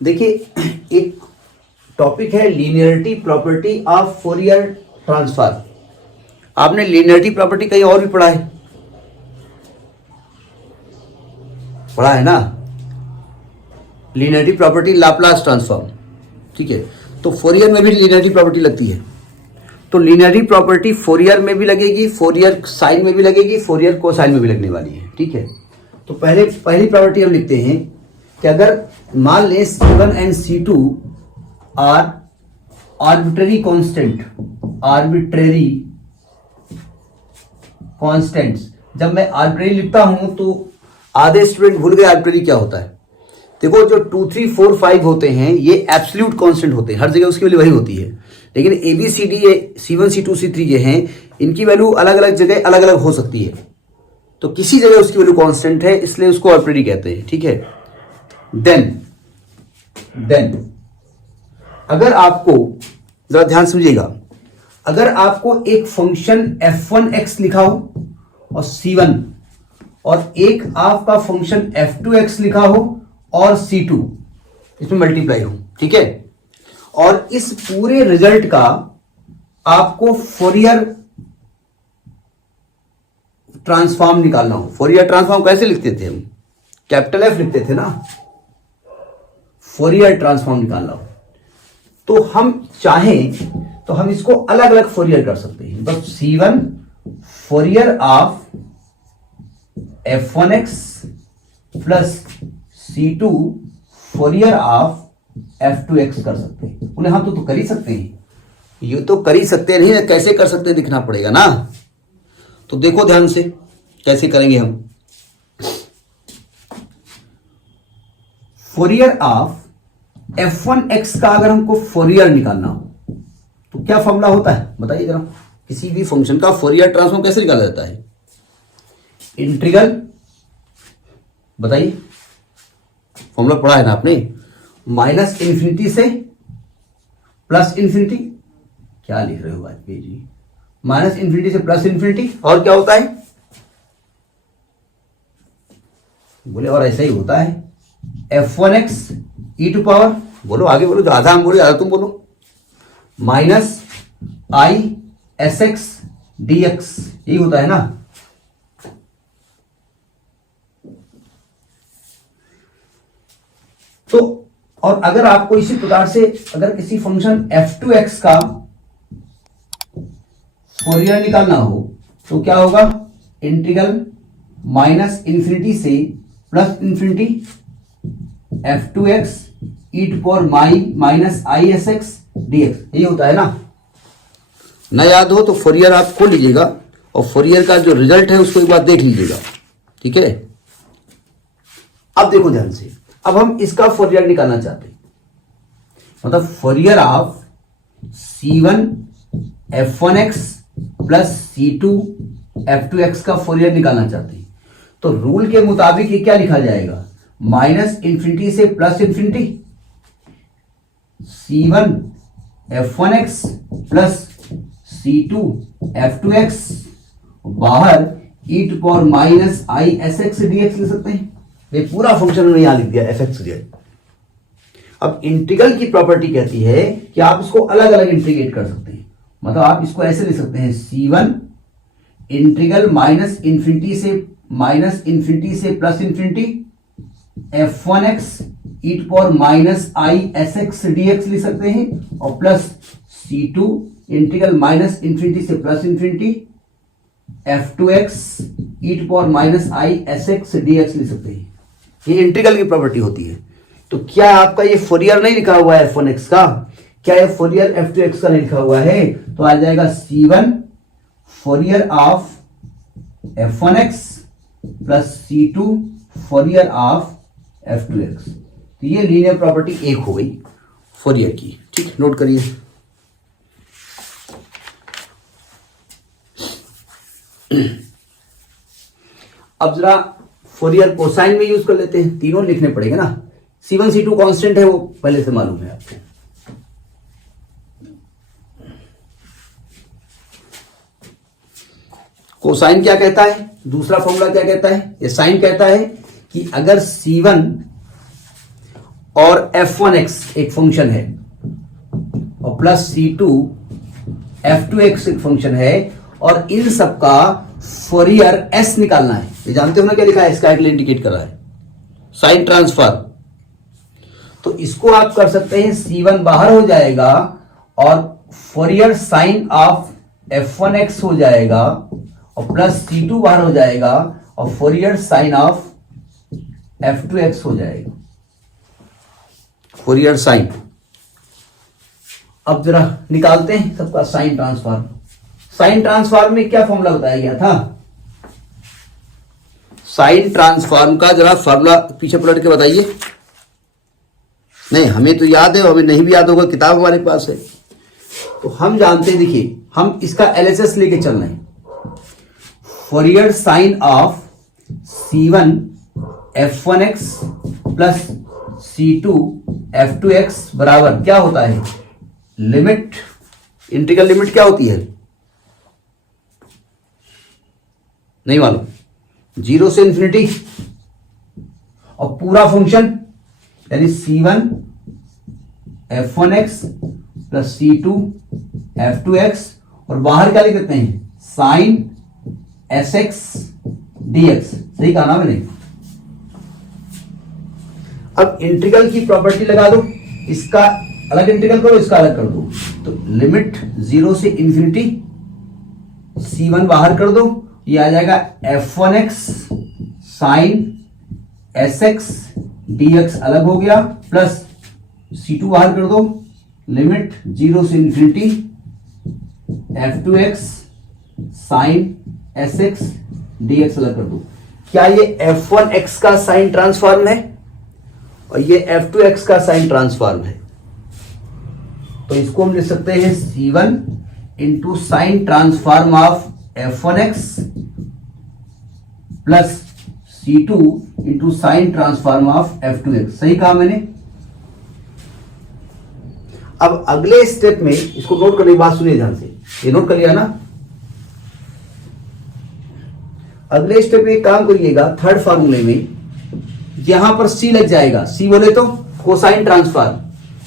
देखिए, एक टॉपिक है linearity property of Fourier transform. आपने लीनियरिटी प्रॉपर्टी कहीं और भी पढ़ा है? पढ़ा है ना, लीनियरिटी प्रॉपर्टी लाप्लास ट्रांसफॉर्म। ठीक है, तो फोरियर में भी लीनियरिटी प्रॉपर्टी लगती है। तो लीनियरिटी प्रॉपर्टी फोरियर में भी लगेगी, फोरियर साइन में भी लगेगी, फोरियर कोसाइन में भी लगने वाली है। ठीक है, तो पहली प्रॉपर्टी हम लिखते हैं कि अगर मान लें C1 and C2 are arbitrary constants. जब मैं आर्बिट्रेरी लिखता हूं तो आधे स्टूडेंट भूल गए आर्बिट्रेरी क्या होता है। देखो, जो 2, 3, 4, 5 होते हैं ये एब्सोल्यूट कांस्टेंट होते हैं, हर जगह उसकी वैल्यू वही होती है। लेकिन ABCD ये C1 C2 C3 ये हैं, इनकी वैल्यू अलग अलग जगह अलग अलग हो सकती है। तो किसी जगह उसकी वैल्यू कांस्टेंट है, इसलिए उसको आर्बिट्रेरी कहते हैं। ठीक है, देन अगर आपको जरा ध्यान समझिएगा, अगर आपको एक फंक्शन f1x लिखा हो और C1, और एक आपका फंक्शन f2x लिखा हो और C2, इसमें मल्टीप्लाई हो, ठीक है, और इस पूरे रिजल्ट का आपको फोरियर ट्रांसफॉर्म निकालना हो। फोरियर ट्रांसफॉर्म कैसे लिखते थे हम? कैपिटल F लिखते थे ना। फोरियर ट्रांसफॉर्म निकालना हो तो हम चाहें तो हम इसको अलग अलग फोरियर कर सकते हैं। बस C1 Fourier of f1x plus C2 Fourier of f2x कर सकते हैं। बोले हम तो कर ही सकते हैं, ये तो कर ही सकते हैं, नहीं कैसे कर सकते हैं दिखना पड़ेगा ना। तो देखो ध्यान से कैसे करेंगे हम। फोरियर ऑफ f1x का अगर हमको फोरियर निकालना हो तो क्या फॉर्मूला होता है बताइए जरा। किसी भी फंक्शन का फोरियर ट्रांसफॉर्म कैसे निकाला जाता है? इंटीग्रल, बताइए, फॉर्मूला पढ़ा है ना आपने, माइनस इंफिनिटी से प्लस इंफिनिटी। क्या लिख रहे हो वाजपेयी जी? माइनस इंफिनिटी से प्लस इंफिनिटी, और क्या होता है? बोले और ऐसा ही होता है f1x e टू पावर, बोलो आगे बोलो, जो आधा हम बोले आधा तुम बोलो, माइनस i sx dx, यही होता है ना। तो और अगर आपको इसी प्रकार से अगर किसी फंक्शन f2x का फोरियर निकालना हो तो क्या होगा? इंटीग्रल माइनस इंफिनिटी से plus infinity f2x e to power minus i sx dx, यही होता है ना याद हो तो फोरियर आप खोल लीजिएगा और फोरियर का जो रिजल्ट है उसको एक बार देख लीजिएगा। ठीक है, अब देखो ध्यान से, अब हम इसका फोरियर निकालना चाहते हैं, मतलब Fourier of C1 f1x plus C2 f2x का फोरियर निकालना चाहते हैं। तो रूल के मुताबिक ये क्या लिखा जाएगा? माइनस इंफिनिटी से plus infinity C1 f1x plus C2 f2x, बाहर e to power minus i sx dx लिख सकते हैं। ये पूरा फंक्शन उन्होंने यहां लिख दिया fx dx। अब इंटीग्रल की प्रॉपर्टी कहती है कि आप इसको अलग अलग इंटीग्रेट कर सकते हैं, मतलब आप इसको ऐसे लिख सकते हैं C1 इंटीग्रल माइनस इंफिनिटी से plus infinity f1x e to power minus i sx dx लिख सकते हैं, और plus C2 integral minus infinity से plus infinity f2x e to power minus i sx dx लिख सकते हैं। ये इंटीग्रल की प्रॉपर्टी होती है। तो क्या आपका ये फोरियर नहीं लिखा हुआ है f1x का? क्या ये फोरियर f2x का नहीं लिखा हुआ है? तो आ जाएगा C1 Fourier of f1x plus C2 Fourier of f2x। तो ये लीनियर प्रॉपर्टी एक हो गई फोरियर की। ठीक, नोट करिए। अब जरा फोरियर कोसाइन में यूज कर लेते हैं, तीनों लिखने पड़ेंगे ना। C1 C2 कांस्टेंट है, वो पहले से मालूम है आपको। कोसाइन क्या कहता है? दूसरा फॉर्मूला क्या कहता है? ये साइन कहता है कि अगर C1 और f1x एक फंक्शन है और प्लस C2 f2x एक फंक्शन है और इन सब का फोरियर s निकालना है। ये जानते हो ना क्या लिखा है, इसका इंडिकेट कर रहा है साइन ट्रांसफॉर्म। तो इसको आप कर सकते हैं, C1 बाहर हो जाएगा और फोरियर साइन ऑफ f1x हो जाएगा और प्लस C2 बाहर हो जाएगा और फोरियर साइन ऑफ f2x हो जाएगा, फोरियर साइन। अब जरा निकालते हैं सबका साइन ट्रांसफॉर्म। साइन ट्रांसफॉर्म में क्या फॉर्मूला बताया गया था? साइन ट्रांसफॉर्म का जरा फॉर्मूला पीछे पलट के बताइए। नहीं, हमें तो याद है, हमें नहीं भी याद होगा, किताब हमारे पास है। तो हम जानते हैं, देखिए हम इसका एलएचएस लेके चल रहे हैं। Fourier sine of C1 f1x plus C2 f2x बराबर क्या होता है? लिमिट, इंटीग्रल लिमिट क्या होती है? नहीं मालूम, 0 से इंफिनिटी और पूरा फंक्शन यानी C1 f1x plus C2 f2x और बाहर क्या लिख देते हैं? Sine sx dx। सही कहा ना मैंने? अब इंटीग्रल की प्रॉपर्टी लगा दो, इसका अलग इंटीग्रल करो, इसका अलग कर दो। तो लिमिट 0 से इंफिनिटी, C1 बाहर कर दो, ये आ जाएगा f1x साइन sx dx अलग हो गया, प्लस C2 बाहर कर दो, लिमिट 0 से infinity f2x sign sx dx अलग कर दो। क्या ये f1x का साइन ट्रांसफॉर्म है और ये f2x का साइन ट्रांसफॉर्म है? तो इसको हम लिख सकते हैं C1 into sine transform of f1x plus C2 into sine transform of f2x। सही कहा मैंने? अब अगले स्टेप में इसको नोट करने की बात सुनिए ध्यान से, ये नोट कर लिया ना? अगले स्टेप में एक काम करिएगा, थर्ड फार्मूले में यहां पर C लग जाएगा। C बोले तो कोसाइन ट्रांसफॉर्म,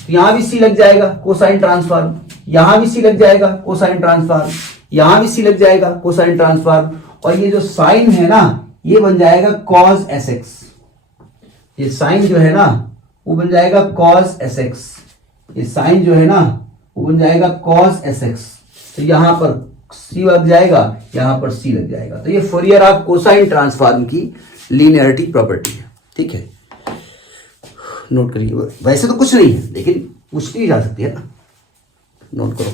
यहां भी C लग जाएगा कोसाइन ट्रांसफॉर्म, यहां भी C लग जाएगा कोसाइन ट्रांसफॉर्म, यहां भी C लग जाएगा कोसाइन ट्रांसफॉर्म और ये जो साइन है ना ये बन जाएगा cos sx। ये साइन जो है ना वो बन जाएगा cos sx, ये साइन जो है ना वो बन जाएगा cos sx। तो यहां पर C लग जाएगा, यहां पर C लग जाएगा। तो ये फोरियर ऑफ कोसाइन ट्रांसफॉर्म की लीनियरिटी प्रॉपर्टी है। ठीक है, नोट करिए। वैसे तो कुछ नहीं है लेकिन पूछ ली जा सकती है ना, नोट करो।